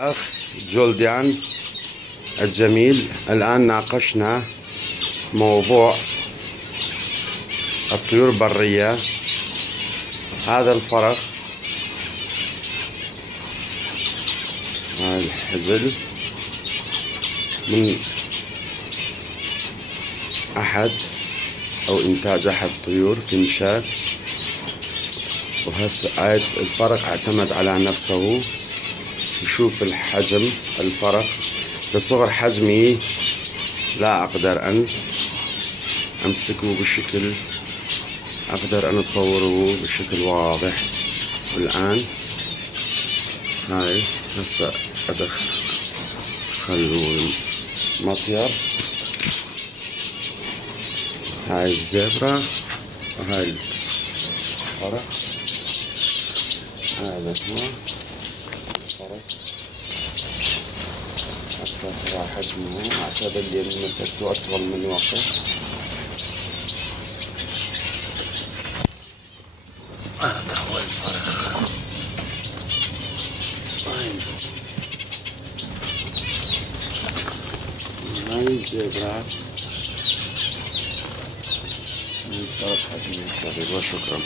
أخ جولدان الجميل، الآن ناقشنا موضوع الطيور البرية. هذا الفرخ، هذا الحجل من أحد أو إنتاج أحد الطيور في مشاة، وهسه الفرق اعتمد على نفسه. يشوف الحجم الفرق لصغر حجمي لا أقدر أن أمسكه بشكل، أقدر أن أصوره بشكل واضح. والآن هاي هسه أدخل المطير. هاي الزيبرا وهاي الفرق. هذا هو الفرق حتى ترى حجمه. أعتقد اللي مسكته أطول من وقت. هذا هو الفرق. هاي الزيبرا. الفرق حجمه صغير. وشكرا.